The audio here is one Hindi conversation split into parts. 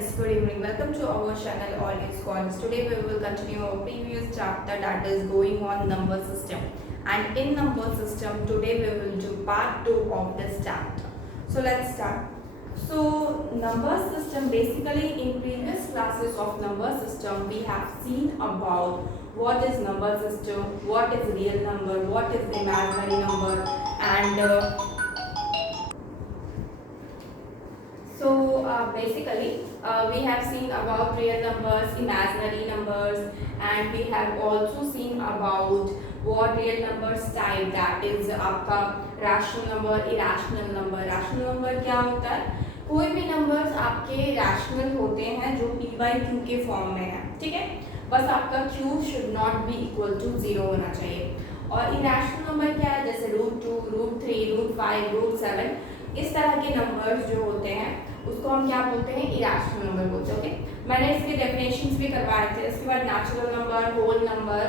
friends, good evening. Welcome to our channel All is Cons. Today we will continue our previous chapter, that is going on number system. And in number system, today we will do part 2 of this chapter. So let's start. So number system, basically in previous classes of number system we have seen about what is number system, what is real number, what is imaginary number, and basically we have seen about real numbers, imaginary numbers, and we have also seen about what real numbers type, that is आपका rational number, irrational number. rational number क्या होता है? कोई भी नंबर्स आपके रैशनल होते हैं जो p by q के फॉर्म में है, ठीक है, बस आपका q should not be equal to 0 होना चाहिए. और इरेशनल नंबर क्या है? जैसे √2, √3, √5, √7, इस तरह के नंबर्स जो होते हैं उसको हम क्या बोलते हैं? इरेशनल नंबर बोलते हैं. ओके, मैंने इसके डेफिनेशंस भी करवाए थे. इसके बाद नेचुरल नंबर, होल नंबर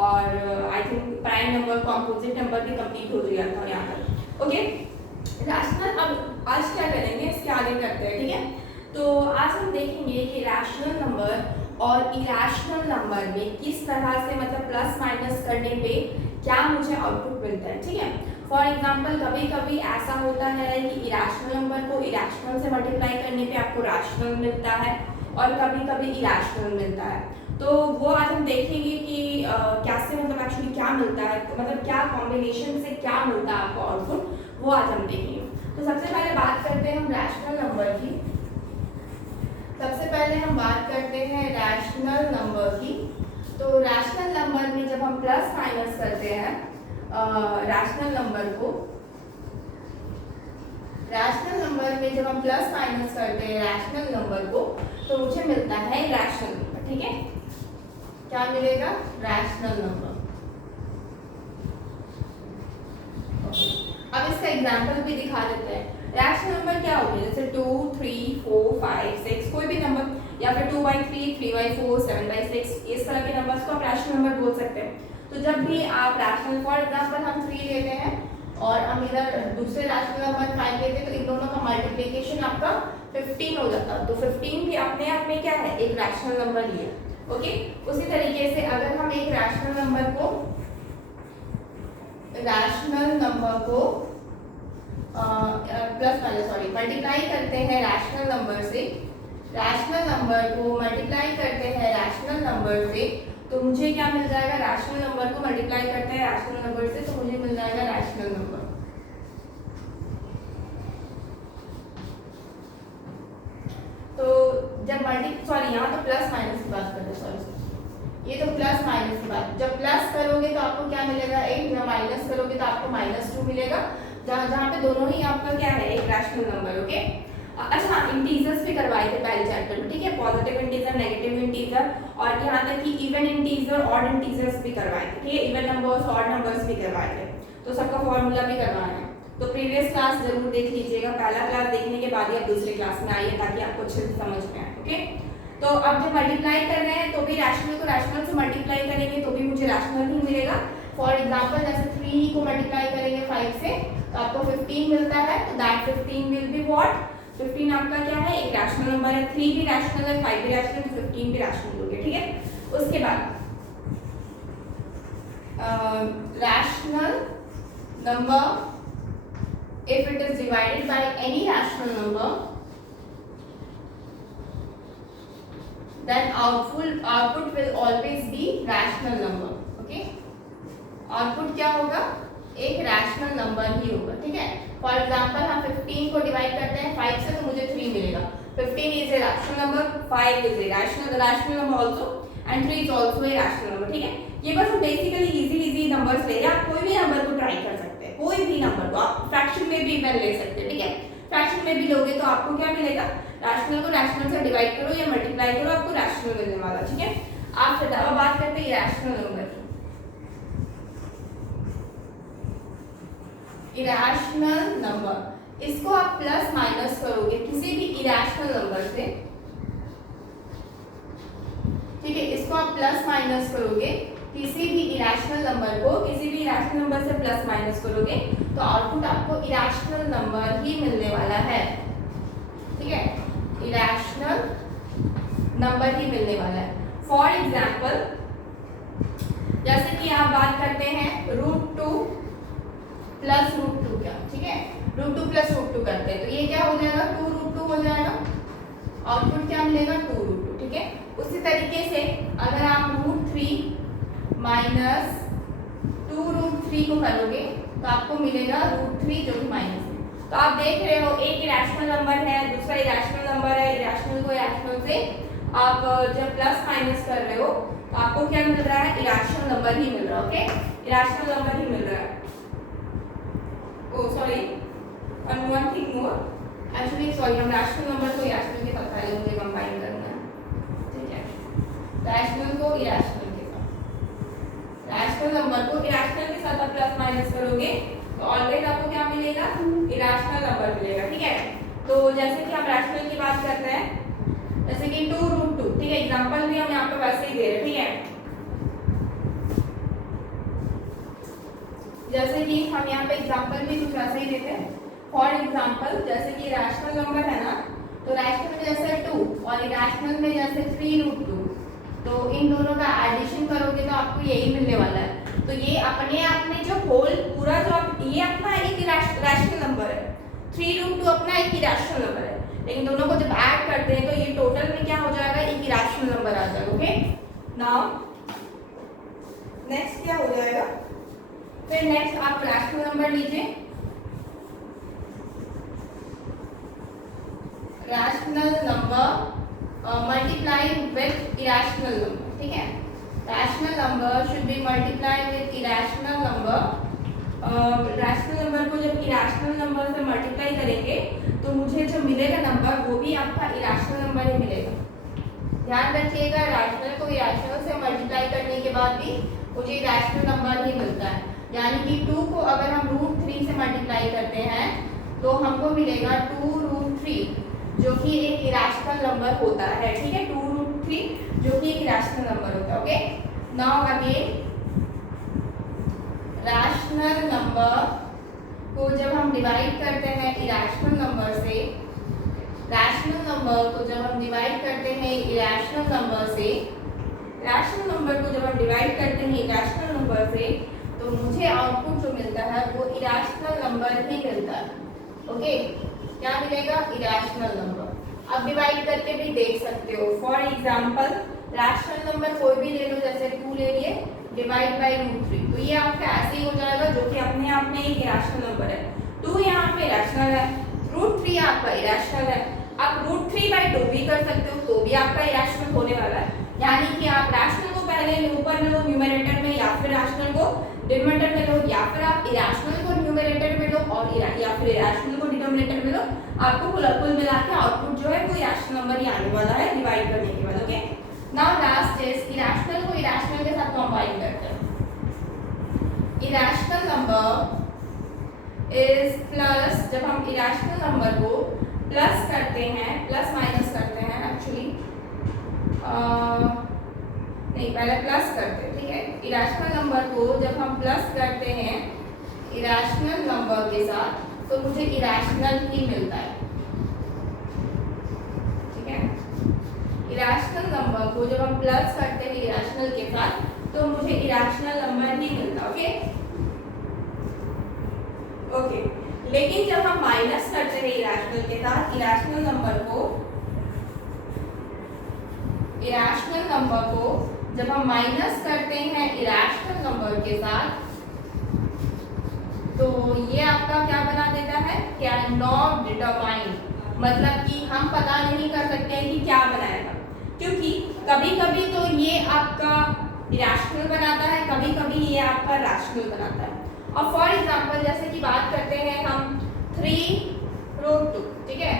और I think prime number, composite number भी कंप्लीट हो गया था यहाँ पर. Okay, rational. अब आज क्या करेंगे, इसके आगे करते हैं, ठीक है. तो आज हम देखेंगे कि रैशनल नंबर और इरेशनल नंबर में किस तरह से, मतलब प्लस माइनस करने पे क्या मुझे आउटपुट मिलता है, ठीक है. फॉर एग्जाम्पल कभी कभी ऐसा होता है कि इरेशनल नंबर को इरेशनल से मल्टीप्लाई करने पे आपको रैशनल मिलता है और कभी कभी इरेशनल मिलता है. तो वो आज हम देखेंगे कि कैसे, मतलब एक्चुअली क्या मिलता है, मतलब क्या कॉम्बिनेशन से क्या मिलता है आपको आउटपुट, वो आज हम देखेंगे. तो सबसे पहले बात करते हैं हम रैशनल नंबर की. सबसे पहले हम बात करते हैं रैशनल नंबर की. तो रैशनल नंबर में जब हम प्लस माइनस करते हैं रैशनल नंबर को, रैशनल नंबर में जब हम प्लस माइनस करते हैं रैशनल नंबर को, तो मुझे मिलता है रैशनल नंबर, ठीक है. क्या मिलेगा? Rational number. अब इसका एग्जांपल भी दिखा देते हैं. रैशनल नंबर क्या होते हैं? जैसे 2, 3, 4, 5, 6, कोई भी नंबर, या फिर 2/3, 3/4, 7/6, इस तरह के नंबर्स को आप रैशनल नंबर बोल सकते हैं. तो जब भी आप रैशनल, फॉर एग्जांपल हम 3 लेते हैं और हम इधर दूसरे रैशनल नंबर 5 लेते हैं, तो इन दोनों का मल्टीप्लिकेशन आपका 15 हो जाता है. तो 15 भी अपने आप में क्या है? एक रैशनल नंबर ही है. ओके, उसी तरीके से अगर हम एक रैशनल नंबर को मल्टीप्लाई करते हैं रैशनल नंबर से, रैशनल नंबर को मल्टीप्लाई करते हैं रैशनल नंबर से, तो मुझे क्या मिल जाएगा? रैशनल नंबर को मल्टीप्लाई करते हैं रैशनल नंबर से, तो मुझे मिल जाएगा रैशनल नंबर. तो जब यहाँ तो प्लस माइनस की बात करते हैं, सॉरी, ये तो प्लस माइनस की बात. जब प्लस करोगे तो आपको क्या मिलेगा? 8. जब माइनस करोगे तो आपको -2 मिलेगा, जहाँ पे दोनों ही आपका क्या है? एक रैशनल नंबर. ओके, अच्छा, इंटीजर्स भी करवाए थे पहले चैप्टर में, ठीक है, पॉजिटिव इंटीजर, नेगेटिव इंटीजर, और यहाँ तक कि इवन इंटीजर, ऑड इंटीजर्स भी करवाए थे, ठीक है, इवन नंबर्स, ऑड नंबर्स भी करवाए थे. तो सबका फॉर्मूला भी करवाना है. तो प्रीवियस क्लास जरूर देख लीजिएगा. पहला क्लास देखने के बाद ही आप दूसरी क्लास में आइए, ताकि आपको अच्छे से समझ में आए. ओके, तो अब जब मल्टीप्लाई कर रहे हैं तो भी रैशनल को रैशनल से मल्टीप्लाई करेंगे तो भी मुझे रैशनल ही मिलेगा. फॉर एग्जांपल जैसे 3 को मल्टीप्लाई करेंगे 5 से तो आपको 15 मिलता है. तो दैट 15 विल बी व्हाट? 15 आपका क्या है? एक रैशनल नंबर है. 3 भी रैशनल है, 5 भी रैशनल, तो 15 भी रैशनल हो गया, ठीक है. उसके बाद rational number if it is divided by any rational number, then output will always be rational number. Okay, output क्या होगा? एक रैशनल नंबर ही होगा, ठीक है. फॉर एग्जांपल हम 15 को डिवाइड करते हैं 5 से, तो मुझे 3 मिलेगा. 15 is a rational number, 5 is a rational number also, and 3 is also a rational number, ठीक है. ये बस हम बेसिकली इजी नंबर्स ले रहे हैं. आप कोई भी नंबर को ट्राई कर सकते हैं, कोई भी नंबर को आप फ्रैक्शन में भी इवन ले सकते हैं, ठीक है. फ्रैक्शन में भी लोगे तो आपको क्या मिलेगा? रैशनल को रैशनल से डिवाइड करो या मल्टीप्लाई करो, आपको रैशनल मिलने वाला, ठीक है. आप फिर अब बात करते हैं रैशनल नंबर की. इरेशनल नंबर, इसको आप प्लस माइनस करोगे किसी भी इरेशनल नंबर से, ठीक है. इसको आप प्लस माइनस करोगे किसी भी इरेशनल नंबर को, किसी भी इरेशनल नंबर से प्लस माइनस करोगे तो आउटपुट आपको इरेशनल नंबर ही मिलने वाला है, ठीक है. इरेशनल नंबर ही मिलने वाला है। फॉर एग्जाम्पल जैसे कि आप बात करते हैं √2 प्लस √2 क्या, ठीक है, √2 प्लस √2 करते हैं तो ये क्या हो जाएगा 2√2 हो जाएगा, आउटपुट क्या मिलेगा 2√2, ठीक है। उसी तरीके से अगर आप √3 माइनस 2√3 को करोगे तो आपको मिलेगा √3 जो कि माइनस है। तो आप देख रहे हो एक इरेशनल नंबर है, दूसरा इरेशनल नंबर है, इरेशनल को इरेशनल से आप जब प्लस माइनस कर रहे हो तो आपको क्या मिल रहा है, इरेशनल नंबर ही मिल रहा है, ओके, इरेशनल नंबर ही मिल रहा है। Oh sorry, one thing more, actually sorry, हम रैशनल नंबर को इरेशनल के साथ पहले मुझे कंबाइन करना है, ठीक है, रैशनल को इरेशनल के साथ, रैशनल नंबर को इरेशनल के साथ आप प्लस माइनस करोगे तो ऑलवेज आपको क्या मिलेगा, इरेशनल नंबर मिलेगा, ठीक है। तो जैसे कि हम रैशनल की बात करते हैं, जैसे कि 2√2, ठीक है, एग्जांपल भी हम यहाँ पे वैसे ही दे रहे हैं, ठीक है, जैसे कि हम यहाँ पे एग्जांपल भी कुछ वैसे ही देते हैं। फॉर एग्जांपल जैसे कि रैशनल नंबर है ना, तो रैशनल में जैसे 2 और इरेशनल में जैसे 3√2, तो इन दोनों का एडिशन करोगे तो आपको यही मिलने वाला है। तो ये अपने आप में जो होल पूरा जो आप, ये अपना एक रैशनल नंबर है, 3√2 अपना एक इरेशनल नंबर है, लेकिन दोनों को जब ऐड करते हैं तो ये टोटल में क्या हो जाएगा, एक इरेशनल नंबर आ जाएगा, ओके। नाउ नेक्स्ट क्या हो जाएगा, फिर नेक्स्ट आप रैशनल नंबर लीजिए, rational number multiply with irrational number, ठीक है, rational number should be multiply with irrational number. Rational number को जब इरेशनल नंबर से मल्टीप्लाई करेंगे तो मुझे जो मिलेगा नंबर वो भी आपका इरेशनल नंबर ही मिलेगा। ध्यान रखिएगा, रैशनल को इरेशनल से मल्टीप्लाई करने के बाद भी मुझे इरेशनल नंबर ही मिलता है, यानी कि 2 को अगर हम √3 से मल्टीप्लाई करते हैं तो हमको मिलेगा 2√3 जो कि एक इरेशनल नंबर होता है, ठीक है, 2√3 जो कि एक इरेशनल नंबर होता है, okay. Now again rational number को जब हम डिवाइड करते हैं इरेशनल नंबर से, रैशनल नंबर को जब हम डिवाइड करते हैं इरेशनल नंबर से, रैशनल नंबर को जब हम डिवाइड करते हैं इरेशनल नंबर से तो मुझे आउटपुट जो मिलता है वो इरेशनल नंबर ही मिलता है, ओके। क्या मिलेगा, इरेशनल नंबर। अब डिवाइड करके भी देख सकते हो, फॉर एग्जांपल रैशनल नंबर कोई भी ले लो, जैसे 2 ले लिए, डिवाइड बाय √3, तो ये आपका ऐसे ही हो जाएगा जो कि अपने आप में एक इरेशनल नंबर है। 2 यहाँ पे इरेशनल है, √3 आपका इरेशनल है, आप √3/2 भी कर सकते हो तो भी आपका इरेशनल होने वाला है, यानी कि आप रैशनल को पहले ऊपर में लो न्यूमरेटर में, या फिर रैशनल को डिनोमिनेटर में लो, या फिर आप इरेशनल को न्यूमरेटर में लो और या फिर इरेशनल को डिनोमिनेटर में लो, आपको कुल मिला के आउटपुट जो है वो इरेशनल नंबर ही आने वाला है डिवाइड करने के बाद, okay. Now last is irrational को इरेशनल के साथ कंबाइन करते हैं। इरेशनल नंबर इज प्लस, जब हम इरेशनल नंबर को प्लस करते हैं, प्लस माइनस करते हैं एक्चुअली, नहीं पहले प्लस करते हैं, ठीक है, इरेशनल नंबर को जब हम प्लस करते हैं इरेशनल नंबर के साथ तो मुझे इरेशनल ही मिलता है, ठीक है, इरेशनल नंबर को जब हम प्लस करते हैं इरेशनल के साथ तो मुझे इरेशनल नंबर ही मिलता है, ओके। लेकिन जब हम माइनस करते हैं इरेशनल के साथ इरेशनल नंबर को जब हम माइनस करते हैं इरेशनल नंबर के साथ तो ये आपका क्या बना देता है, क्या नॉट डिटरमाइंड, मतलब कि हम पता नहीं कर सकते हैं कि क्या बनाएगा, क्योंकि कभी कभी तो ये आपका इरेशनल बनाता है, कभी कभी ये आपका रैशनल बनाता है। और फॉर एग्जांपल जैसे कि बात करते हैं हम 3√2, ठीक है,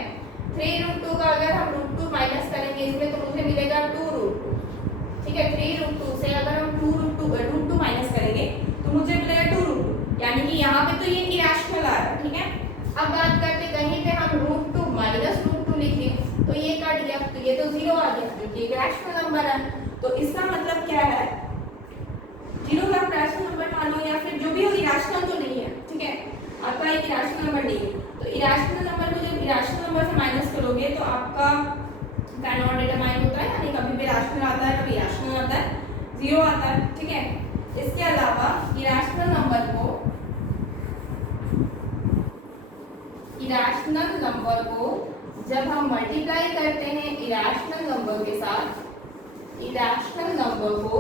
3√2 का अगर हम √2 माइनस करेंगे इसमें तो मुझे मिलेगा 2√2, ठीक है, 3√2 से अगर हम √2 माइनस करेंगे तो मुझे मिलेगा 2√2, यानी कि यहाँ पे तो ये इरेशनल आ रहा है, ठीक है। अब बात करते कहीं पे हम √2 माइनस √2 लिख दिए तो ये कट गया, तो ये तो 0 आ गया क्योंकि एक रैशनल नंबर है, तो इसका मतलब क्या है, 0 का रैशनल नंबर मान लो या फिर जो भी हो, इरेशनल तो नहीं है, ठीक है, आपका एक इरेशनल नंबर नहीं है, तो इरेशनल नंबर को जब इरेशनल नंबर से माइनस करोगे तो आपका कैन नॉट डिटरमाइन होता है, यानी कभी भी रैशनल आता है, कभी इरेशनल आता है, जीरो आता है, ठीक है। इसके अलावा इरेशनल नंबर को जब हम मल्टीप्लाई करते हैं इरेशनल नंबर के साथ, इरेशनल नंबर को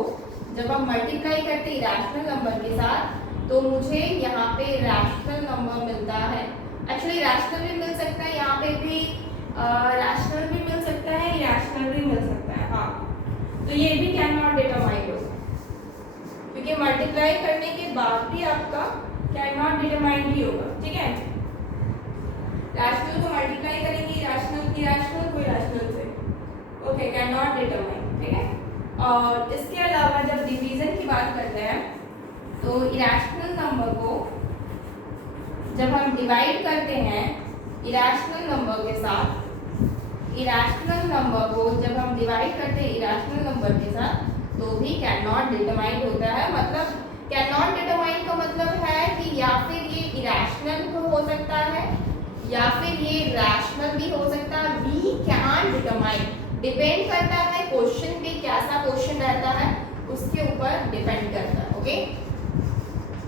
जब हम मल्टीप्लाई करते हैं इरेशनल नंबर के साथ, तो मुझे यहाँ पे रैशनल नंबर मिलता है। एक्चुअली रैशनल भी मिल सकता है, यहाँ पे भी रैशनल भी मिल सकता है, इरेशनल भी मिल सकता है, हाँ। तो ये भी कैन नॉट डिटरमाइन होगा, क्योंकि मल्टीप्लाई करने के बाद भी आपका कैन नॉट डिटरमाइन भी होगा, ठीक है। रैशनल को मल्टीप्लाई करेंगे इरेशनल को इरेशनल से, ओके, कैन नॉट डिटरमाइन, ठीक है। और इसके अलावा जब डिवीजन की बात करते हैं, तो इरेशनल नंबर को जब हम डिवाइड करते हैं इरेशनल नंबर के साथ, इरेशनल नंबर को जब हम डिवाइड करते हैं इरेशनल नंबर के साथ, तो भी कैन नॉट डिटरमाइन होता है। मतलब कैन नॉट डिटरमाइन का मतलब है कि या फिर ये इरेशनल हो सकता है या फिर ये रैशनल भी हो सकता है। वी कैन डिटरमाइन, डिपेंड करता है क्वेश्चन पे, कैसा क्वेश्चन रहता है उसके ऊपर डिपेंड करता है, ओके।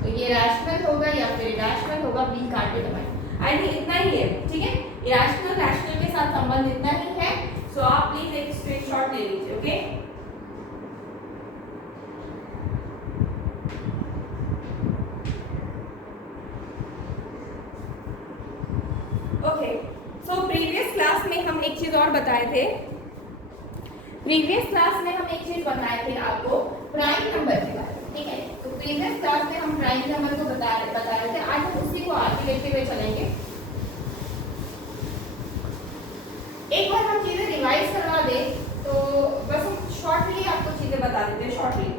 तो ये रैशनल होगा या फिर इरेशनल होगा, we can determine. I think इतना ही है, ठीक है। इरेशनल रैशनल के साथ संबंध इतना ही है। सो आप प्लीज एक स्क्रीनशॉट ले लीजिए, okay. Okay, so previous class में हम एक चीज और बताए थे, आपको प्राइम नंबर के बारे में, ठीक है। तो प्रीवियस क्लास में हम प्राइम नंबर को बता रहे थे। आज हम उसी को आगे लेते हुए चलेंगे। एक बार हम चीजें रिवाइज करवा दे, तो बस हम शॉर्टली आपको चीजें बता देते हैं, शॉर्टली।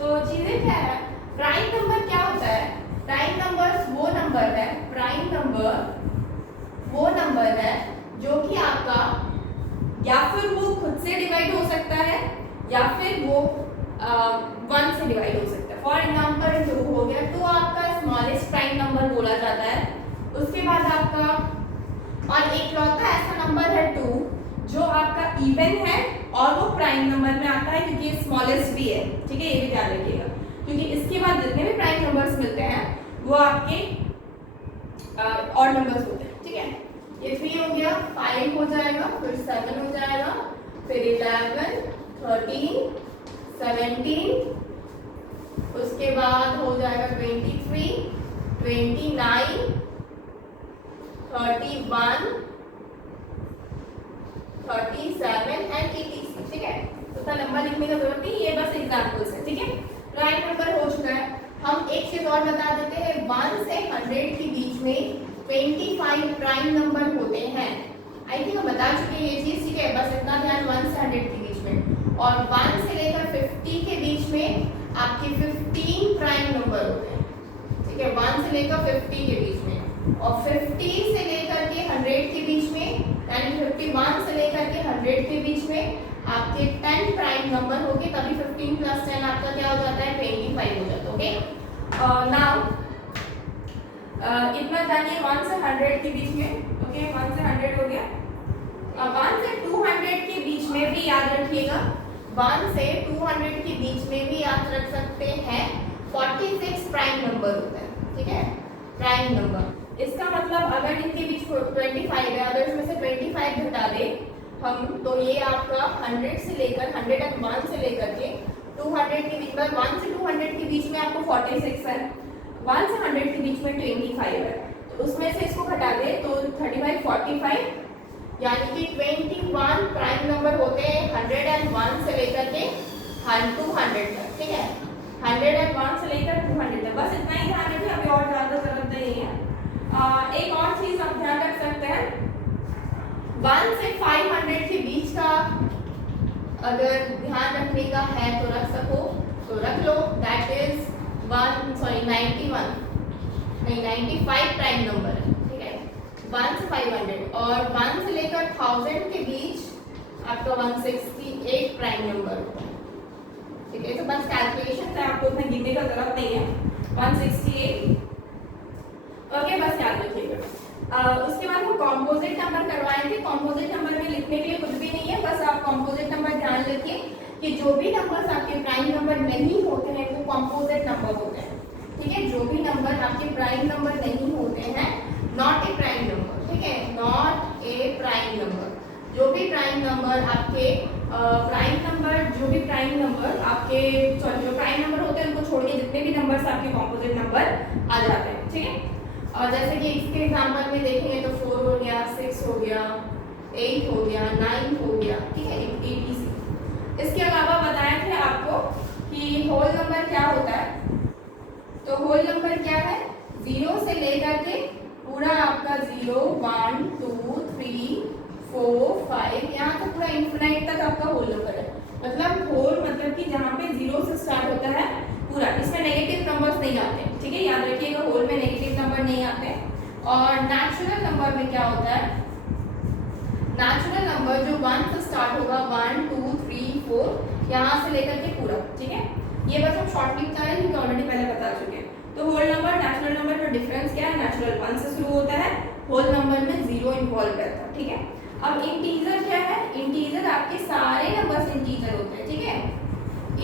तो चीजें क्या है, प्राइम नंबर क्या होता है? प्राइम नंबर वो नंबर है, प्राइम नंबर वो नंबर है जो कि आपका या फिर वो खुद से डिवाइड हो सकता है या फिर वो 1 से डिवाइड हो सकता है। फॉर एग्जाम्पल 2 हो गया, तो आपका स्मॉलेस्ट प्राइम नंबर बोला जाता है। उसके बाद आपका और एक लौता ऐसा नंबर है 2 जो आपका इवन है और वो प्राइम नंबर में आता है, क्योंकि स्मॉलेस्ट भी है, ठीक है। ये भी ध्यान रखिएगा, क्योंकि इसके बाद जितने भी प्राइम नंबर्स मिलते हैं वो आपके ऑड नंबर्स होते हैं, ठीक है। ये 3 हो गया, 5 हो जाएगा, फिर 7 हो जाएगा, फिर 11, 13, 17, उसके बाद हो जाएगा 23, 29, 31, 37 एंड 86, ठीक है। तो इतना नंबर लिखने का जरूरत नहीं, ये बस एग्जांपल्स है, ठीक है। प्राइम नंबर हो चुका है। हम एक चीज और बता देते हैं, 1 से 100 के बीच में 25 प्राइम नंबर होते हैं। आई थिंक हम बता चुके हैं ये चीज, ठीक है। बस इतना ध्यान, 1 से 100 के बीच में, और 1 से लेकर 50 के बीच में आपके 15 प्राइम नंबर होते हैं, ठीक है। 1 से लेकर 50 के बीच में, और 50 से लेकर के 100 के बीच में, यानी 51 से लेकर के 100 के बीच में आपके 10 प्राइम नंबर होंगे, तभी 15 + 10 आपका क्या हो जाता है, 25 हो जाता है, ओके। नाउ इतना जानिए 1 से 100 के बीच में, ओके। 1 से 100 हो गया। 1 से 200 के बीच में भी याद रखिएगा, 1 से 200 के बीच में भी याद रख सकते हैं 46 प्राइम नंबर होता है, ठीक है। प्राइम नंबर, इसका मतलब अगर इनके बीच 25 है, अगर इसमें से 25 घटा दे हम, तो ये आपका 100 से लेकर 101 से लेकर के 200 के बीच में, 1 से 200 के बीच में आपको 46 है, 1 से 100 के बीच में 25 है, तो उसमें से इसको घटा दे तो 35, 45, यानी कि 21 प्राइम नंबर होते हैं 101 से लेकर के 200 तक, ठीक है। 101 से लेकर 200 तक, बस इतना ही ध्यान रखिए, अभी और ज़्यादा जरूरत नहीं है। एक और चीज़ आप ध्यान रख सकते हैं, 1 से 500 के बीच का अगर ध्यान रखने का है तो रख सको तो रख लो, दैट इज 95 प्राइम नंबर है, ठीक है। 1 से 500, और 1 से लेकर 1000 के बीच आपका 168 प्राइम नंबर होता है, ठीक है। तो बस कैलकुलेशन है, आपको उतना गिनने का जरूरत नहीं है। 168, ओके, बस याद रखिएगा। उसके बाद हम कॉम्पोजिट नंबर करवाए थे। कॉम्पोजिट नंबर में लिखने के लिए कुछ भी नहीं है, बस आप कॉम्पोजिट नंबर ध्यान रखिए कि जो भी नंबर्स आपके प्राइम नंबर नहीं होते हैं वो कॉम्पोजिट नंबर होते हैं, ठीक है। जो भी नंबर आपके प्राइम नंबर नहीं होते हैं, नॉट ए प्राइम नंबर, ठीक है, नॉट ए प्राइम नंबर। जो भी प्राइम नंबर आपके जो प्राइम नंबर होते हैं उनको छोड़ के जितने भी नंबर्स आपके कॉम्पोजिट नंबर आ जाते हैं, ठीक है। और जैसे कि इसके एग्जांपल में देखेंगे तो 4 हो गया, 6 हो गया, 8 हो गया, 9 हो गया, ठीक है, etc। इसके अलावा बताए थे आपको कि होल नंबर क्या होता है। तो होल नंबर क्या है, 0 से लेकर के पूरा आपका 0, 1, 2, 3, 4, 5 यहाँ तक पूरा इन्फिनाइट तक आपका होल नंबर है। मतलब होल मतलब कि जहाँ पे 0 से स्टार्ट होता है पूरा, इसमें नेगेटिव नंबर्स नहीं आते, ठीक है, याद रखिएगा, होल में नेगेटिव नंबर नहीं आते। और नेचुरल नंबर में क्या होता है, नेचुरल नंबर जो 1 से स्टार्ट होगा, 1, 2, 3, 4 यहाँ से लेकर के पूरा, ठीक है। ये बस हम शॉर्ट लिखता है क्योंकि ऑलरेडी पहले बता चुके हैं। तो होल नंबर नेचुरल नंबर में डिफरेंस क्या है, नेचुरल 1 से शुरू होता है, होल नंबर में 0 इन्वॉल्व रहता है, ठीक है। अब इंटीजर क्या है, इंटीजर आपके सारे नंबर्स इंटीजर होते हैं, ठीक है।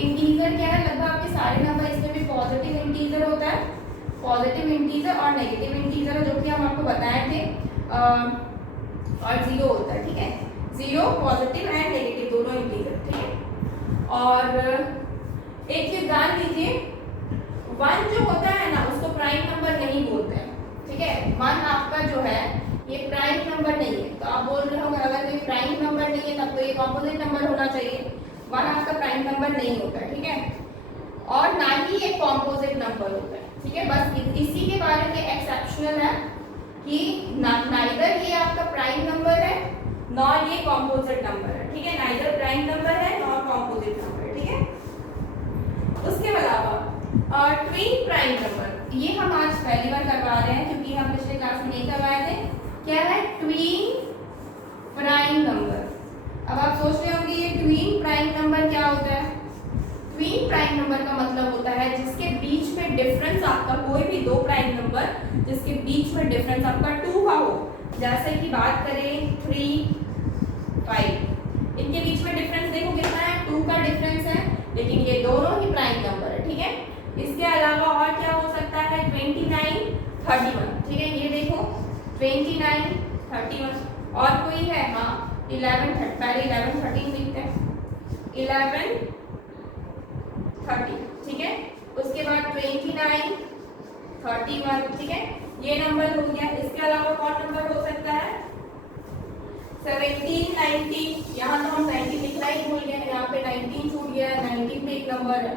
इंटीजर क्या है, लगभग आपके सारे नंबर, इसमें भी पॉजिटिव इंटीजर होता है, पॉजिटिव इंटीजर और नेगेटिव इंटीजर जो कि हम आपको बताए थे, और 0 होता है, ठीक है। 0 पॉजिटिव एंड नेगेटिव दोनों इंटीजर, ठीक है। और एक चीज जान लीजिए, 1 जो होता है ना उसको प्राइम नंबर नहीं बोलते हैं, ठीक है। 1 आपका जो है ये प्राइम नंबर नहीं है। तो आप बोल रहे हो अगर ये प्राइम नंबर नहीं है तब तो ये कॉम्पोजिट नंबर होना चाहिए। 1 आपका प्राइम नंबर नहीं होता है, ठीक है, और ना ही ये कॉम्पोजिट नंबर होता है, ठीक है। बस इसी के बारे में एक्सेप्शनल है कि नाइदर ये आपका प्राइम नंबर है नॉर ये कॉम्पोजिट नंबर है, ठीक है, नाइदर प्राइम नंबर है नॉर कॉम्पोजिट नंबर, ठीक है। उसके अलावा ट्विन प्राइम नंबर, ये हम आज पहली बार करवा रहे हैं क्योंकि हम पिछले क्लास में नहीं करवाए थे। क्या है ट्विन प्राइम नंबर। अब आप सोच रहे होंगे ये ट्विन प्राइम नंबर क्या होता है। ट्विन प्राइम नंबर का मतलब होता है जिसके बीच में डिफरेंस आपका कोई भी दो प्राइम नंबर जिसके बीच में डिफरेंस आपका 2 का हो। जैसे कि बात करें 3, 5, इनके बीच में डिफरेंस देखो कितना है, 2 का डिफरेंस है, लेकिन ये दोनों ही प्राइम नंबर है, ठीक है। इसके अलावा और क्या हो सकता है 29, 31, ठीक है, ये देखो 29, 31 और कोई है, हाँ 11, पहले 11, 13 लिखते हैं, 11, 30, ठीक है। उसके बाद 29, 31, ठीक है, ये नंबर हो गया। इसके अलावा कौन नंबर हो सकता है 17, 19, यहाँ तो हम 19 लिखना ही भूल गए, यहाँ पे 19 छूट गया है, 19 भी एक नंबर है,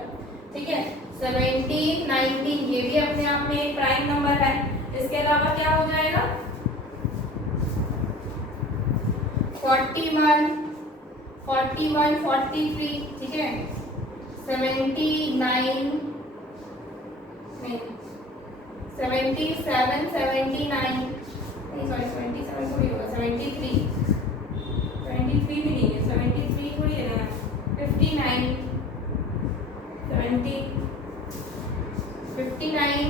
ठीक है। 17, 19 ये भी अपने आप में एक प्राइम नंबर है। इसके अलावा क्या हो जाएगा 41, 41, 43, ठीक है, 79, 77, 79, नहीं सॉरी 77 थोड़ी होगा, 73, 73 भी नहीं है, 73 थोड़ी है ना, 59, 70, 59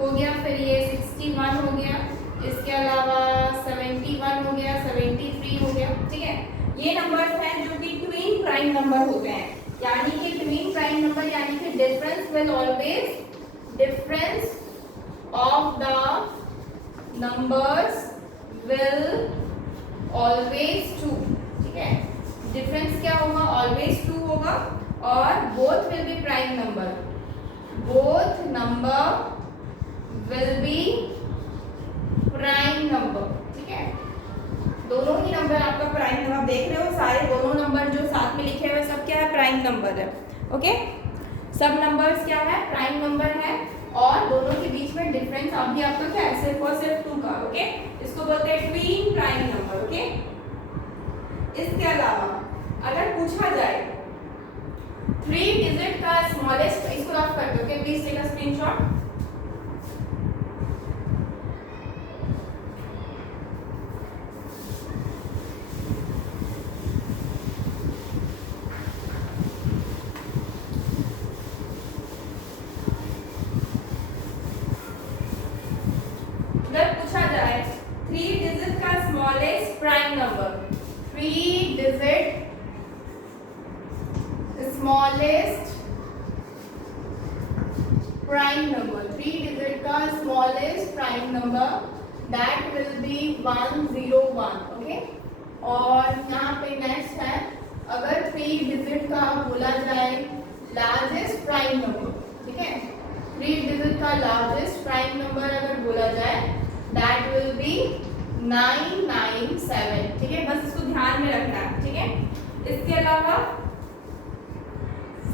हो गया, फिर ये 61 हो गया, इसके अलावा 71 हो गया, 73 हो गया, ठीक है। ये नंबर्स हैं जो कि ट्विन प्राइम नंबर होते हैं, यानी कि ट्विन प्राइम नंबर यानी कि difference will always difference of the numbers will always 2, ठीक है। डिफरेंस क्या होगा always 2 होगा और both will be prime number, both number will be prime number, ठीक है। दोनों ही नंबर आपका प्राइम नंबर, आप देख रहे हो सारे दोनों नंबर जो साथ में लिखे हुए सब क्या है प्राइम नंबर है, ओके। सब नंबर्स क्या है प्राइम नंबर है और दोनों के बीच में डिफरेंस अभी आपका क्या है सिर्फ और सिर्फ 2 का, ओके। इसको बोलते हैं ट्विन प्राइम नंबर, ओके। इसके अलावा अगर पूछा जाए 3 डिजिट का स्मॉलेस्ट, इसको रफ कर दो, okay, please take a screenshot. अगर पूछा जाए prime number, 3 digit smallest prime number, 3 digit का smallest prime number, that will be 101. Okay, और यहाँ पे नेक्स्ट है, अगर 3 डिजिट का बोला जाए लार्जेस्ट प्राइम नंबर, ठीक है, 3 डिजिट का लार्जेस्ट प्राइम नंबर अगर बोला जाए दैट विल बी 997. ठीक है, बस इसको ध्यान में रखना है. ठीक है, इसके अलावा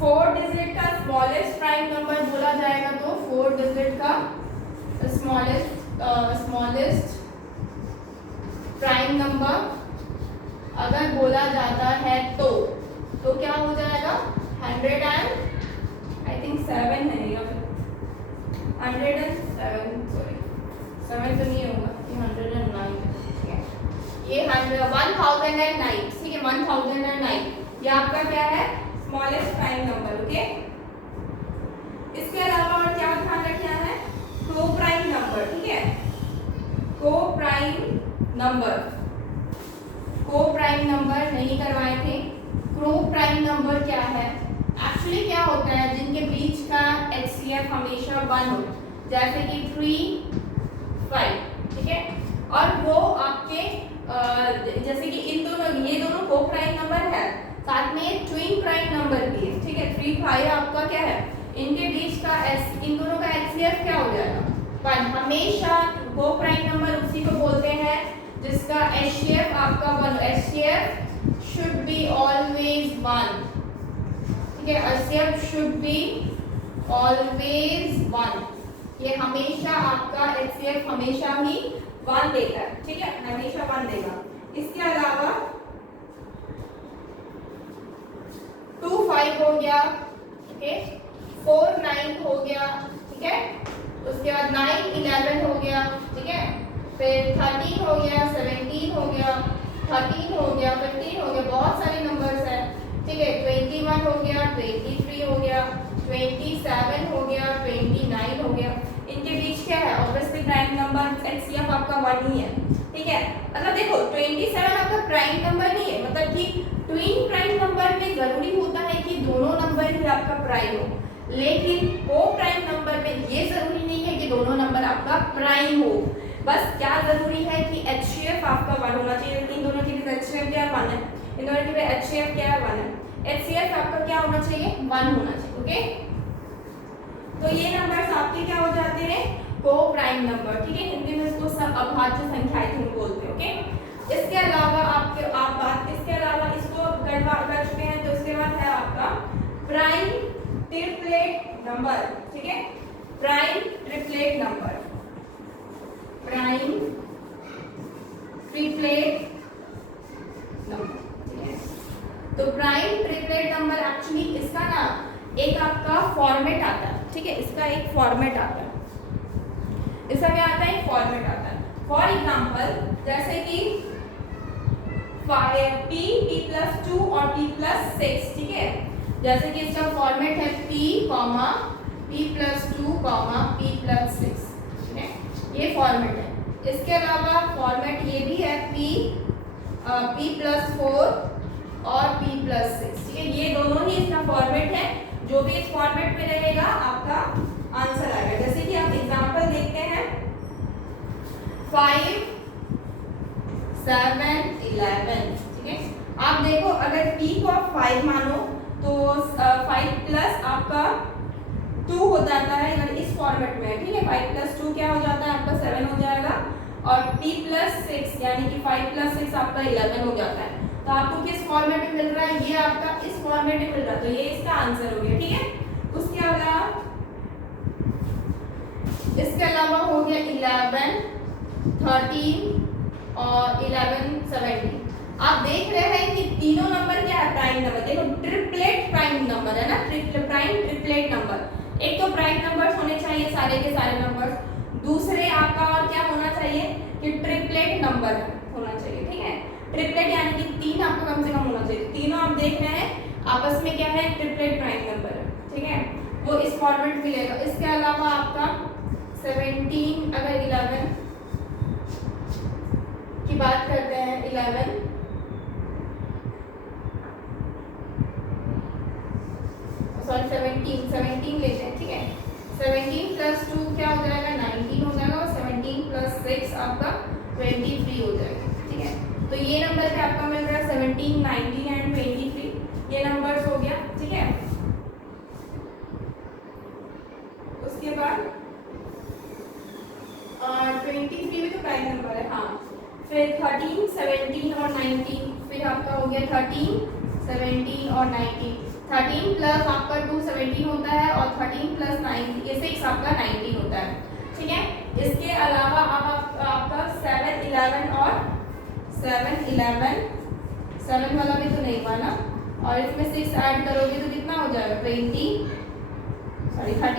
4 डिजिट का स्मॉलेस्ट प्राइम नंबर बोला जाएगा तो 4 डिजिट का स्मॉलेस्ट प्राइम नंबर अगर बोला जाता है तो क्या हो जाएगा, 100 एंड आई थिंक 7 है या 107, सॉरी 7 तो नहीं होगा, ये 109 है. ठीक है, ये 1009. ठीक है, 1009 ये आपका क्या है, स्मॉलेस्ट प्राइम नंबर. ओके, इसके अलावा और क्या ध्यान रखना है, को प्राइम नंबर. ठीक है, को प्राइम नंबर, को प्राइम नंबर नहीं करवाए थे. क्रो प्राइम नंबर क्या है, एक्चुअली क्या होता है, जिनके बीच का HCF हमेशा 1 हो, जैसे कि 3, 5. ठीक है, और वो आपके जैसे कि इन दोनों, ये दोनों को प्राइम नंबर है, साथ में ट्विन प्राइम नंबर भी है. ठीक है, 3, 5 आपका क्या है, इनके बीच का इन दोनों का HCF क्या हो जाएगा, 1. हमेशा वो प्राइम नंबर उसी को बोलते हैं जिसका HCF आपका 1. HCF should be always 1. ठीक है, HCF शुड बी ऑलवेज 1. ये हमेशा आपका HCF हमेशा ही 1 देता है. ठीक है, हमेशा 1 देगा. इसके अलावा 2, 5 हो गया. ओके, 4, 9 हो गया. ठीक है, उसके बाद 9, 11 हो गया. ठीक है, फिर 13 हो गया, 17 हो गया, 13 हो गया, 15 हो गया, बहुत सारे नंबर्स हैं. ठीक है, 21 हो गया, 23 हो गया, 27 हो गया, 29 हो गया. इनके बीच क्या है, ऑब्वियसली प्राइम नंबर HCF आपका 1 ही है. ठीक है, मतलब देखो 27 आपका प्राइम नंबर नहीं है, मतलब कि ट्विन प्राइम नंबर में जरूरी होता है कि दोनों नंबर ही आपका प्राइम हो, लेकिन को प्राइम नंबर में ये जरूरी नहीं है कि दोनों नंबर आपका प्राइम हो. बस क्या जरूरी है कि HCF आपका 1 होना चाहिए. इन दोनों के बीच HCF क्या 1 है, इन दोनों के बीच HCF क्या 1 है. HCF आपका क्या होना चाहिए, 1 होना चाहिए. ओके, तो ये नंबर्स आपके क्या हो जाते हैं, को प्राइम नंबर. ठीक है, हिंदी में इसको सब अभाज्य संख्याएं बोलते हैं. ओके, इसके अलावा इसके अलावा इसको कर चुके हैं, तो इसके बाद है आपका प्राइम ट्रिपलेट नंबर. ठीक है, prime triplet number, prime triplet number. ठीक है, तो प्राइम ट्रिपलेट नंबर एक्चुअली इसका ना एक आपका फॉर्मेट आता है. ठीक है, इसका एक फॉर्मेट आता है. इसका क्या आता है, फॉर्मेट आता है. फॉर एग्जांपल जैसे कि p+2 और p+6. ठीक है, जैसे कि इसका फॉर्मेट है p+2, p+6. ठीक है, ये फॉर्मेट है. इसके अलावा फॉर्मेट ये भी है p+4 और p+6. ठीक है, ये दोनों ही इसका फॉर्मेट है. जो भी इस फॉर्मेट में रहेगा आपका आंसर आएगा. जैसे कि आप एग्जांपल देखते हैं 5, 7, 11. ठीक है, आप देखो अगर p को आप 5 मानो तो 5 प्लस आपका 2 हो जाता है अगर इस फॉर्मेट में. ठीक है, 5+2 क्या हो जाता है आपका 7 हो जाएगा, और p+6 यानी कि 5+6 आपका 11 हो जाता है. तो आपको किस फॉर्मेट में मिल रहा है, ये आपका इस फॉर्मेट में मिल रहा है, तो ये इसका आंसर हो गया. ठीक है, उसके अलावा इसके अलावा हो गया 11, 13 और 11, 17. आप देख रहे हैं कि तीनों नंबर क्या है, प्राइम नंबर. देखो ट्रिपलेट प्राइम नंबर है ना, प्राइम ट्रिपलेट नंबर. एक तो प्राइम नंबर्स होने चाहिए सारे के सारे नंबर्स, दूसरे आपका और क्या होना चाहिए कि ट्रिपलेट नंबर होना चाहिए. ठीक है, ट्रिपलेट यानी कि 3 आपका कम से कम होना चाहिए. तीनों आप देख रहे हैं आपस में क्या है, ट्रिपलेट प्राइम नंबर है. ठीक है, वो इस फॉर्मेट मिलेगा. इसके अलावा आपका 17, अगर 11 की बात करते हैं, 11 6 आपका 23 हो जाएगा, ठीक है। तो ये नंबर पे आपका मिल रहा है 17, 19 एंड 23, ये नंबर्स हो गया, ठीक है। उसके बाद 23 भी तो प्राइम नंबर है, हाँ। फिर 13, 17 और 19, फिर आपका हो गया 13, 17 और 19। 13 प्लस आपका 2 17 होता है और 13 प्लस 9 ये 6 आपका 19 होता है, ठीक है। इसके अलावा अब आपका 7, 11 और 7, 11, 7 वाला भी तो नहीं हुआ ना, और इसमें 6 ऐड करोगे तो कितना हो जाएगा 13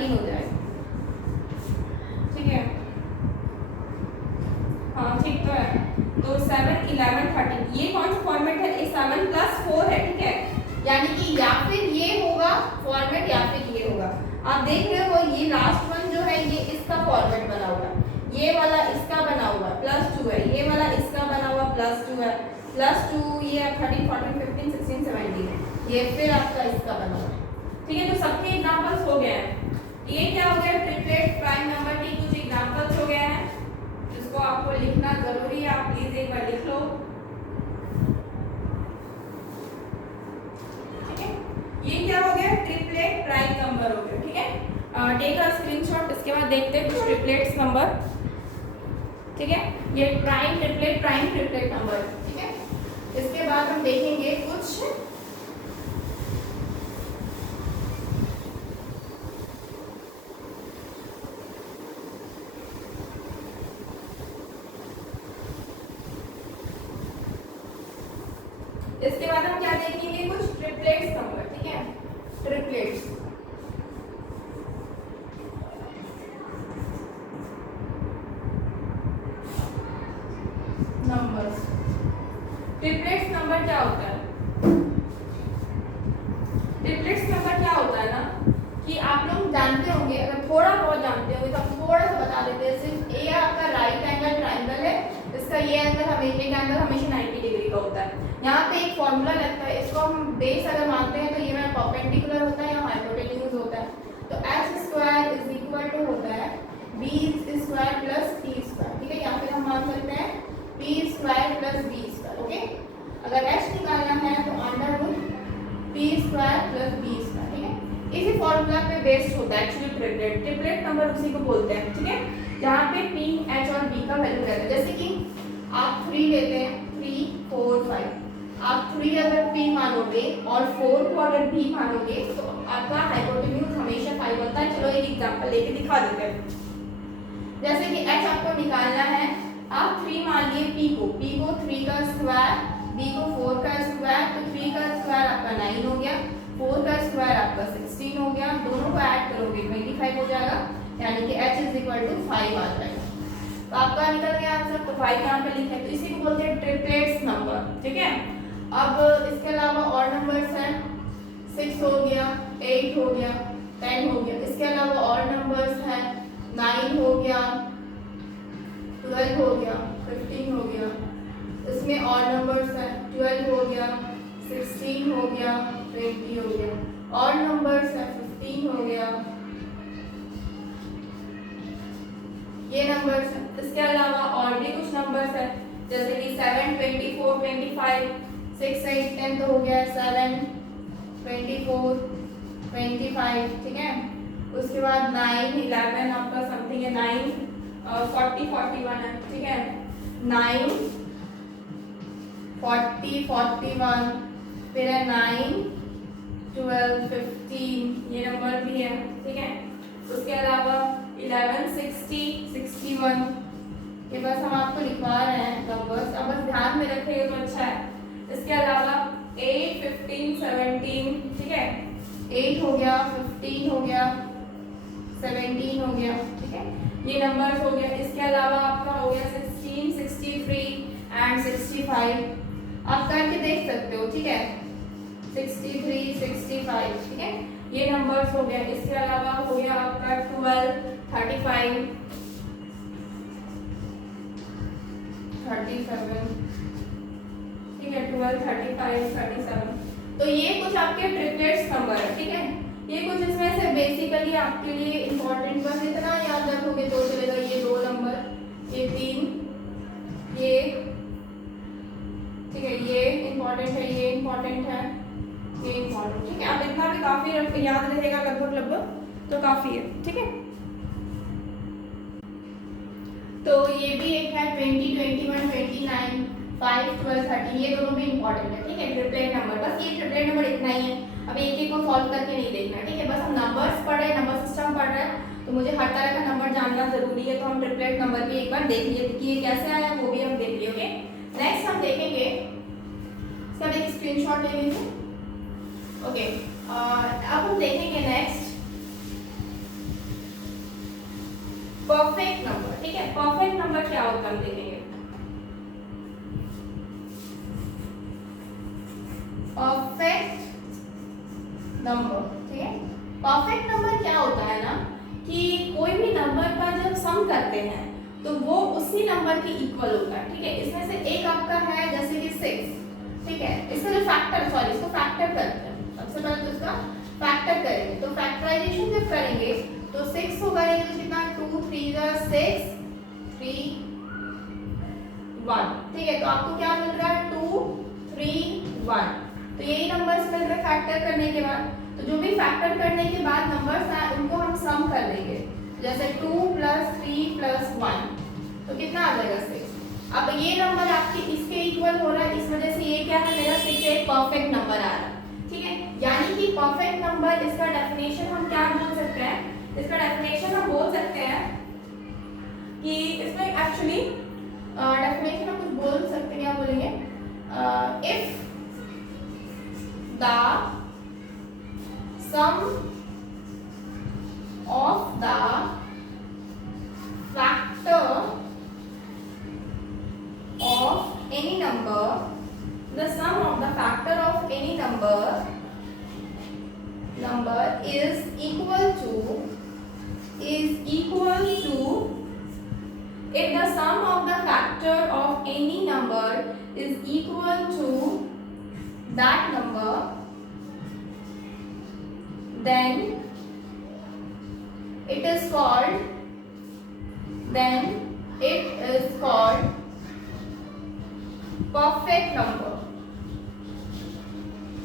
हो जाएगा, ठीक है। हाँ ठीक तो है। तो 7, 11, 13 ये कौन सा फॉर्मेट है, 7 + 4 है, ठीक है। यानी कि या फिर ये होगा फॉर्मेट या फिर ये होगा। आप देख रहे हो ये लास्ट वन जो है ये इसका फॉर्मेट बना हुआ है, ये वाला इसका बना हुआ है +2 है, ये वाला इसका बना हुआ +2 है, +2 ये 13, 14, 15, 16, 17 ये फिर आपका इसका बना हुआ है, ठीक है। तो सबके एग्जांपल्स हो गए हैं। ये क्या हो गया ट्रिपलेट प्राइम नंबर की कुछ एग्जांपल्स हो गए हैं जिसको आपको लिखना जरूरी है, आप प्लीज एक बार लिख लो, ठीक है। ये क्या हो गया ट्रिपलेट प्राइम नंबर हो गया, ठीक है। टेक अ स्क्रीनशॉट, इसके बाद देखते हैं कुछ ट्रिपलेट्स नंबर, ठीक है। ये प्राइम ट्रिपलेट नंबर, ठीक है। इसके बाद हम देखेंगे कुछ इसके बाद हम क्या देखेंगे कुछ ट्रिपलेट्स नंबर, ठीक है। ट्रिपलेट्स नंबर्स, ट्रिपलेट्स नंबर क्या होता है, ट्रिपलेट्स नंबर क्या होता है ना कि आप लोग जानते होंगे, अगर थोड़ा बहुत जानते होंगे तो हम थोड़ा सा बता देते हैं। सिर्फ ए आपका राइट एंगल ट्रायंगल है, इसका ये एंगल हमेशा 90 डिग्री का होता है। यहाँ पे एक फॉर्मूला लगता है, इसको हम बेस अगर मानते हैं तो ये में परपेंडिकुलर होता है या हाइपोटेन्यूज होता है। तो x² होता है b² + t², ठीक है। या फिर हम मान सकते हैं p² + b², ओके। अगर h निकालना है तो √p² + b², ठीक है। इसी फॉर्मूला पे बेस्ड होता है एक्चुअली ट्रिपलेट नंबर उसी को बोलते हैं, ठीक है। जहाँ पे p, h और b का वैल्यू रहता है। जैसे कि आप 3 लेते हैं, 3, 4, 5, आप 3 अगर p मानोगे और 4 को अगर b मानोगे तो आपका हाइपोटेन्यूज हमेशा 5 होता है। चलो एक एग्जांपल लेके दिखा देते हैं। जैसे कि h आपको निकालना है, आप 3 मान लिए p को 3 का स्क्वायर, b को 4 का स्क्वायर, तो 3 का स्क्वायर आपका 9 हो गया, 4 का स्क्वायर आपका 16 हो गया, दोनों को ऐड करोगे 25 हो जाएगा, यानी कि h = 5 आ जाएगा। तो आपका निकल गया आंसर, तो 5 यहाँ पे लिखे, तो इसी को बोलते हैं ट्रिपलेट्स नंबर, ठीक है। अब इसके अलावा और नंबर्स हैं, 6 हो गया, 8 हो गया, 10 हो गया। इसके अलावा और नंबर्स हैं, 9 हो गया, 12 हो गया, 15 हो गया। इसमें और नंबर्स हैं, 12 हो गया, 16 हो गया, 20 हो गया। और नंबर्स हैं, 15 हो गया, ये नंबर्स हैं। इसके अलावा और भी कुछ नंबर्स हैं, जैसे कि 7, 24, 25, 6, 8, 10 तो हो गया, 7, 24, 25, ठीक है। उसके बाद 9, 11 आपका समथिंग है, 9, 40, 41 है, ठीक है। 9, 40, 41, फिर है 9, 12, 15, ये नंबर भी है, ठीक है। उसके अलावा 11, 60, 61, ये बस हम आपको लिखवा रहे हैं नंबर्स, अब बस ध्यान में रखेंगे तो अच्छा है। इसके अलावा 8, 15, 17, ठीक है। 8 हो गया, 15 हो गया, 17 हो गया, ठीक है। ये नंबर्स हो गया। इसके अलावा आपका हो गया 16, 63 एंड 65, आप करके देख सकते हो, ठीक है। 63, 65, ठीक है, ये नंबर्स हो गया। इसके अलावा हो गया आपका 12, 35, 37, ठीक है, 12, 35, 37। तो ये कुछ आपके ट्रिपलेट्स नंबर है, ठीक है। ये कुछ इसमें से बेसिकली आपके लिए इंपॉर्टेंट, बस इतना याद रखोगे तो चलेगा। ये 2 नंबर, ये 3, याद रहेगा लगभग तो काफ़ी है, ठीक है। तो ये भी एक है 20, 21, 29, 5, 12, 13, ये दोनों भी इंपॉर्टेंट है, ठीक है। ट्रिपलेट नंबर, बस ये ट्रिपलेट नंबर इतना ही है। अब एक एक को सॉल्व करके नहीं देखना है, ठीक है। बस हम नंबर्स पढ़ रहे हैं, नंबर सिस्टम पढ़ रहे हैं, तो मुझे हर तरह का नंबर जानना जरूरी है। तो हम ट्रिपलेट नंबर भी एक बार देख लिए कि ये कैसे आया, वो भी हम देख लिए, ओके। नेक्स्ट हम देखेंगे, इसका एक स्क्रीनशॉट ले लीजिए, ओके। अब हम देखेंगे नेक्स्ट परफेक्ट नंबर, ठीक है। परफेक्ट नंबर क्या होता है हम देखेंगे। परफेक्ट नंबर, ठीक है। परफेक्ट नंबर क्या होता है ना कि कोई भी नंबर का जब सम करते हैं तो वो उसी नंबर के इक्वल होता है, ठीक है। इसमें से एक आपका है जैसे कि 6, ठीक है। इसका जो फैक्टर, सॉरी इसको फैक्टर करते हैं। सबसे पहले तो इसका फैक्टर करेंगे, तो फैक्टराइजेशन जब करेंगे तो 6 को करेंगे तो कितना 2 3 6 3 1, ठीक है। तो आपको क्या मिल रहा है 2 3 1, तो यही नंबर्स मिल रहे फैक्टर करने के बाद। तो जो भी फैक्टर करने के बाद नंबर्स हैं उनको हम सम कर देंगे, जैसे 2 + 3 + 1, तो कितना आ जाएगा 6। अब ये नंबर आपके इसके इक्वल हो रहा है, इस वजह से ये क्या है मेरा 6 एक परफेक्ट नंबर आ रहा है, ठीक है। यानी कि परफेक्ट नंबर, इसका डेफिनेशन हम क्या बोल सकते हैं, इसका डेफिनेशन हम बोल सकते हैं कि इसमें एक्चुअली डेफिनेशन हम कुछ बोल सकते हैं, क्या बोलेंगे, if the sum of the factor of any number, the sum of the factor of any number is equal to if the sum of the factor of any number is equal to that number, then it is called perfect number,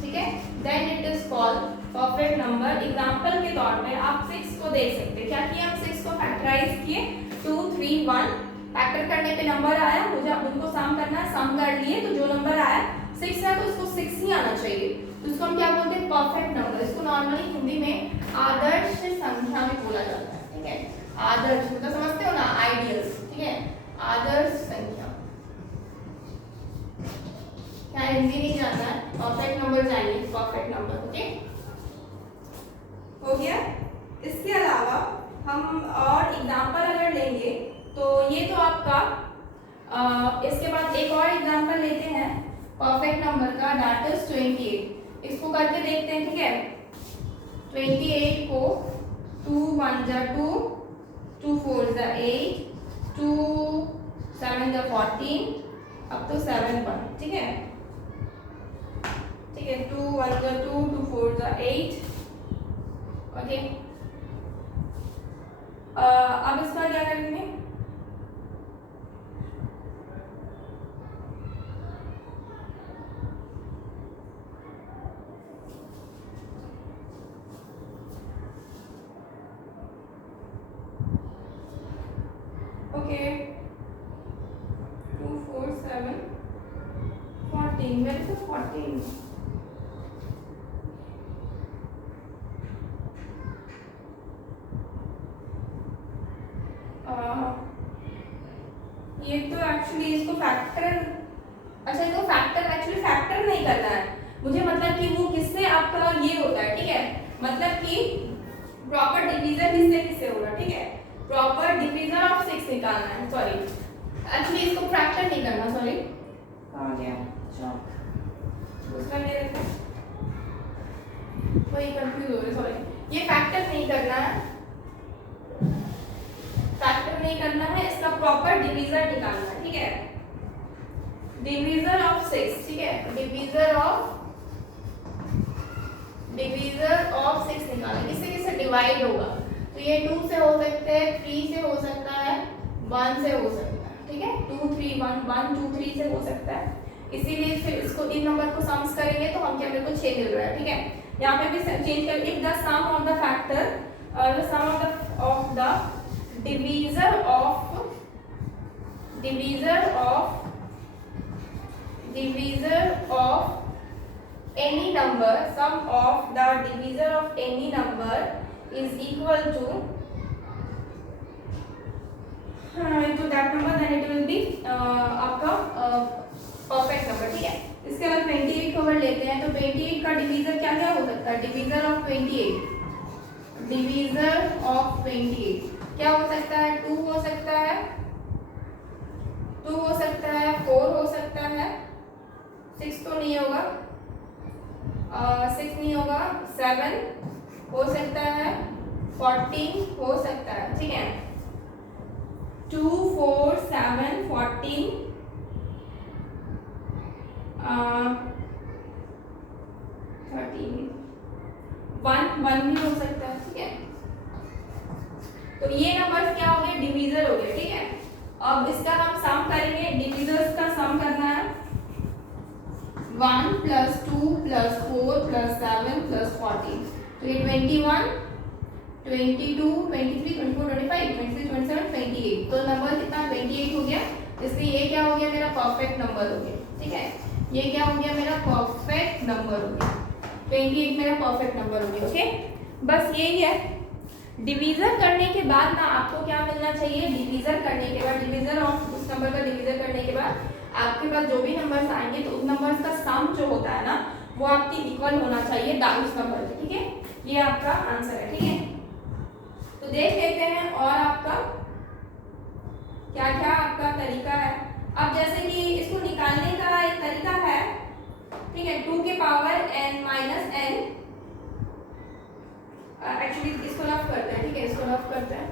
ठीक है। then it is called perfect number। Example के तौर पे आप 6 को देख सकते हैं, क्या किया हम 6 को फैक्टराइज किए, 2 3 1, फैक्टर करने पे नंबर आया, मुझे अब उनको सम करना है, सम कर लिए तो जो नंबर आया 6 है तो इसको 6 ही आना चाहिए, तो इसको हम क्या बोलते हैं परफेक्ट नंबर। इसको नॉर्मली हिंदी में आदर्श संख्या में बोला जाता है, ठीक है। आदर्श मतलब समझते हो ना, आइडियल, ठीक है, आदर्श संख्या। क्या हिंदी नहीं जानना है, परफेक्ट नंबर चाहिए, परफेक्ट नंबर, ओके, हो गया। इसके अलावा हम और एग्जांपल अगर लेंगे तो ये तो आपका इसके बाद एक और एग्जांपल लेते हैं परफेक्ट नंबर का, दैट इज 28। इसको करके देखते हैं, ठीक है। 28 को 2 1 2, 2 4 8, 2 7 14, अब तो 7 1, ठीक है, ठीक है। 2 1 2, 2 4 8, ओके। अब इसका क्या करेंगे, ओके 2 4 7 14, where is the 14? ये तो एक्चुअली इसको फैक्टर, अच्छा इसको फैक्टर एक्चुअली फैक्टर नहीं करना है मुझे, मतलब कि वो किससे आपका ये होता है, ठीक है। मतलब कि प्रॉपर डिवीजन किससे किससे होगा, ठीक है। प्रॉपर डिवीजन ऑफ 6 निकालना है, सॉरी एक्चुअली इसको फैक्टर नहीं करना, सॉरी कहाँ गया, अच्छा दूसरा ले लेते हैं, वही कंफ्यूज हो रहे, सॉरी। ये फैक्टर नहीं करना है, फैक्टर नहीं करना है, इसका प्रॉपर डिवीजर निकालना है, ठीक है। डिवीजर ऑफ 6, ठीक है, डिवीजर ऑफ 6 निकालना, किससे किससे डिवाइड होगा, तो ये 2 से हो सकते हैं, 3 से हो सकता है, 1 से हो सकता है, ठीक है। 2 3 1 1 2 3 से हो सकता है, इसीलिए फिर इसको इन नंबर को सम्स करेंगे तो हम क्या, मेरे को 6 मिल रहा है, ठीक है। यहाँ पे भी चेंज कर, if the sum of the factor, the sum of the divisor of any number, sum of the divisor of any number is equal to that number, then it will be आपका परफेक्ट नंबर, ठीक है। इसके बाद 28 को अगर लेते हैं तो 28 का डिवीजर क्या क्या हो सकता है, डिवीजर ऑफ 28 क्या हो सकता है, 2 हो सकता है, 4 हो सकता है, 6 तो नहीं होगा, 6 नहीं होगा, 7 हो सकता है, 14 हो सकता है, ठीक है। 2 4 7 14 13 1 भी हो सकता है, ठीक है। तो ये नंबर्स क्या हो गए, डिवीजर हो गए, ठीक है। अब इसका हम सम करेंगे, डिवीजर्स का सम करना है, 1 + 2 + 4 + 7 + 14, तो ये 21 22 23 24 25 26 27 28, तो नंबर कितना 28 हो गया। इसलिए ये क्या हो गया, मेरा परफेक्ट नंबर हो गया, ठीक है। ये क्या हो गया, मेरा परफेक्ट नंबर हो गया, 28 मेरा परफेक्ट नंबर हो गया, ओके। बस यही है। डिवीजर करने के बाद ना आपको क्या मिलना चाहिए, डिवीजर करने के बाद, डिवीजर ऑफ उस नंबर का डिवीजर करने के बाद आपके पास जो भी नंबर्स आएंगे तो उस नंबर्स का सम जो होता है ना वो आपकी इक्वल होना चाहिए उस नंबर के, ठीक है। ये आपका आंसर है, ठीक है। तो देख लेते हैं और आपका क्या क्या आपका तरीका है। अब जैसे कि इसको निकालने का एक तरीका है, ठीक है, 2 के power n minus n, actually इसको रफ करते हैं, ठीक है, इसको रफ करते हैं।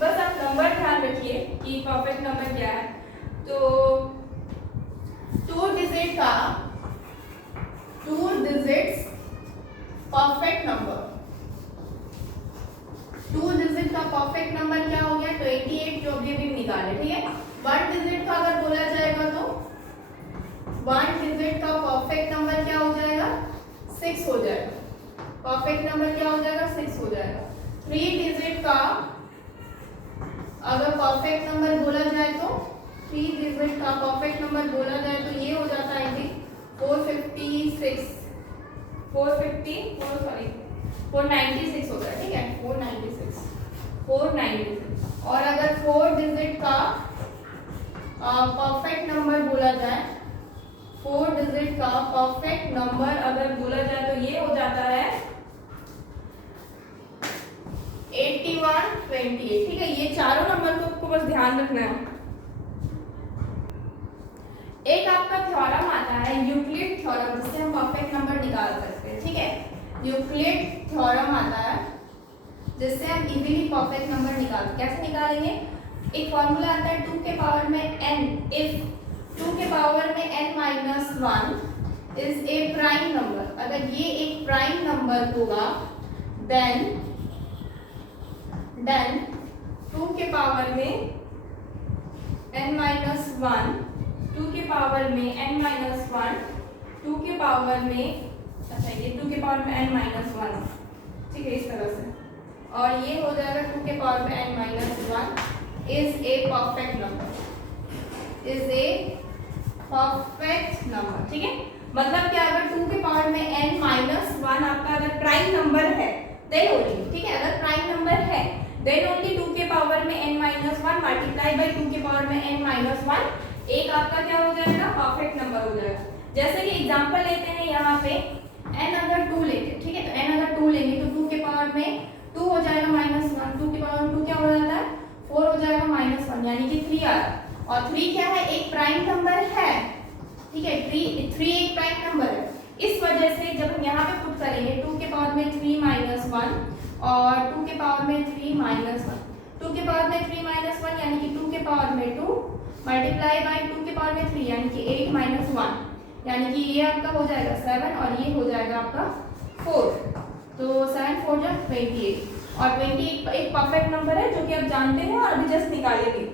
बस आप नंबर ध्यान रखिए कि परफेक्ट नंबर क्या है। तो 2 डिजिट परफेक्ट नंबर, 2 डिजिट का परफेक्ट नंबर क्या हो गया, 28, जो अभी भी निकाले, ठीक है। 1 डिजिट का अगर बोला जाएगा तो 1 डिजिट का परफेक्ट नंबर क्या हो जाएगा, 6 हो जाएगा। परफेक्ट नंबर क्या हो जाएगा, 6 हो जाएगा। 3 डिजिट का अगर परफेक्ट नंबर बोला जाए तो 3 डिजिट का परफेक्ट नंबर बोला जाए तो ये हो जाता है 456 496 होता है, ठीक है, 496। और अगर 4 डिजिट का परफेक्ट नंबर बोला जाए, 4 डिजिट का परफेक्ट नंबर अगर बोला जाए तो ये हो जाता है 8128, ठीक है। ये चारों नंबर को आपको बस ध्यान रखना है। एक आपका थ्योरम आता है यूक्लिड थ्योरम, जिससे हम परफेक्ट नंबर निकाल सकते हैं, ठीक है। यूक्लिड थ्योरम आता है जिससे हम इजीली परफेक्ट नंबर कैसे निकालेंगे, एक फॉर्मूला आता है 2 के पावर में n, इफ 2 के पावर में n minus 1 is a prime number, अगर ये एक प्राइम नंबर होगा देन 2 के पावर में n माइनस 1, 2 के पावर में n माइनस 1, 2 के पावर में, अच्छा ये 2 के पावर में n माइनस 1, ठीक है, इस तरह से, और ये हो जाएगा 2 के पावर में n minus 1 is a perfect number, ठीक है। मतलब क्या, अगर 2 के पावर में n माइनस 1 आपका अगर प्राइम नंबर है देन ओनली, ठीक है, अगर प्राइम नंबर है देन ओनली 2 के पावर में n माइनस 1 मल्टीप्लाई बाई 2 के पावर में n माइनस 1 एक आपका क्या हो जाएगा, परफेक्ट नंबर हो जाएगा। जैसे कि एग्जांपल लेते हैं यहाँ पे n अगर 2 लेते, ठीक है, तो n अगर 2 लेंगे तो 2 के पावर में 2 हो जाएगा माइनस 1, 2 के पावर में 2 क्या हो जाता है 4 हो जाएगा माइनस 1, यानी कि 3 आ रहा है। और 3 क्या है, एक प्राइम नंबर है, ठीक है, 3 एक प्राइम नंबर है। इस वजह से जब हम यहाँ पे पुट करेंगे 2 के पावर में 3 माइनस 1 और 2 के पावर में 3 माइनस 1, 2 के पावर में 3 माइनस 1 यानी कि 2 के पावर में 2 मल्टीप्लाई बाई 2 के पावर में 3 यानी कि 8 माइनस 1, यानी कि ये आपका हो जाएगा 7 और ये हो जाएगा आपका 4, तो 7 4 जा 28, और 28 एक परफेक्ट नंबर है जो कि आप जानते हैं और अभी जस्ट निकालेंगे,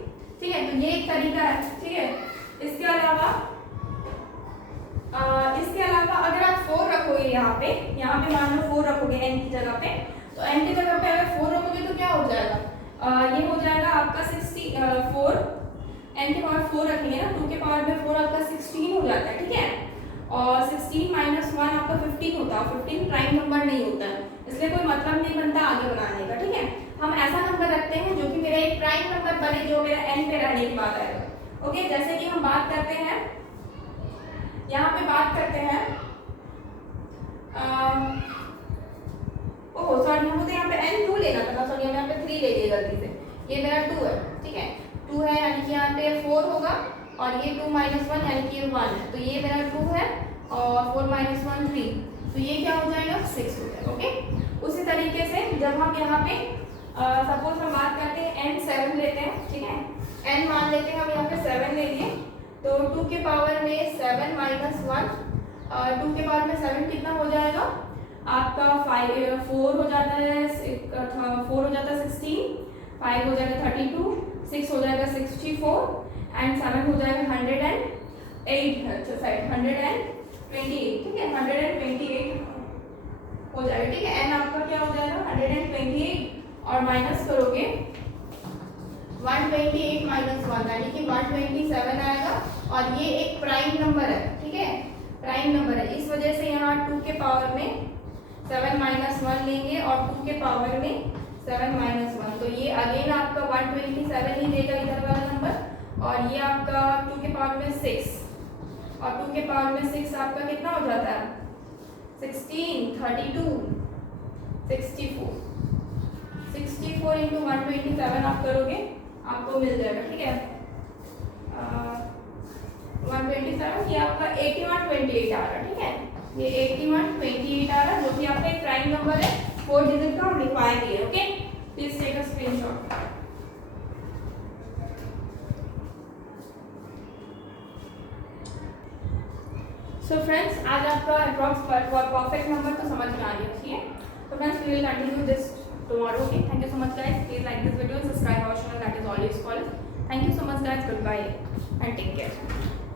ठीक है, तो ये एक तरीका है। ठीक है, इसके अलावा अगर आप 4 रखोगे यहाँ पे मान लो 4 रखोगे n की जगह पे, तो n की जगह पे अगर 4 रखोगे तो क्या हो जाएगा, ये हो जाएगा आपका 64, n के पावर 4 रखेंगे ना, 2 के पावर में 4 आपका 16 हो जाता है। ठीक है, और 16 माइनस 1 आपका 15 होता है, 15 प्राइम नंबर नहीं होता है, इसलिए कोई मतलब नहीं बनता आगे बनाने का। ठीक है, हम ऐसा नंबर रखते हैं जो कि मेरा एक प्राइम नंबर बने, जो मेरा n पे रहने की बात आएगा। ओके, जैसे कि हम बात करते हैं, यहाँ पे बात करते हैं, ओह सॉरी, हमको तो यहाँ पे n2 लेना था, सॉरी हम यहाँ पे 3 ले लिए गलती से, ये मेरा 2 है। ठीक है, 2 है यानी कि यहाँ पे 4 होगा, और ये 2 माइनस 1 यानी कि ये 1 है, तो ये मेरा 2 है, और 4 माइनस 1 3, तो ये क्या हो जाएगा 6 हो जाएगा। ओके, उसी तरीके से जब हम यहाँ पे सपोज हम बात करते हैं n 7 लेते हैं। ठीक है, n मान लेते हैं हम यहाँ पे 7 ले लिए, तो 2 के पावर में 7 माइनस 1, 2 के पावर में 7 कितना हो जाएगा आपका 4 हो जाता है, 4 हो जाता है 16, 5 हो जाएगा 32, 6 हो जाएगा 64, एंड 7 हो जाएगा 108, अच्छा साइड 128। ठीक है, 128 हो जाएगा। ठीक है, n आपका क्या हो जाएगा 128, और माइनस करोगे 128 माइनस 1 यानी कि 127 आएगा, और ये एक प्राइम नंबर है। ठीक है, प्राइम नंबर है, इस वजह से यहाँ 2 के पावर में 7 माइनस 1 लेंगे, और 2 के पावर में 7 माइनस 1, तो ये अगेन आपका 127 ही देगा इधर वाला नंबर, और ये आपका 2 के पावर में 6, और 2 के पावर में 6 आपका कितना हो जाता है 16, 32, 64, 64 इंटू 127 आप करोगे, आपको मिल जाएगा। ठीक है, 127, ये आपका 8128 आ रहा है। ठीक है, ये 8128 आ रहा है, जो कि आपका एक प्राइम नंबर है, 4 डिजिट का हम लिखवाएंगे। Okay, please take a screenshot. So friends, आज आपका अप्रॉक्स परफेक्ट नंबर तो समझ में आ गया। ठीक है, तो friends we will continue this tomorrow. Okay, thank you so much guys, please like this video, subscribe our channel, that is always called. Thank you so much guys, goodbye and take care.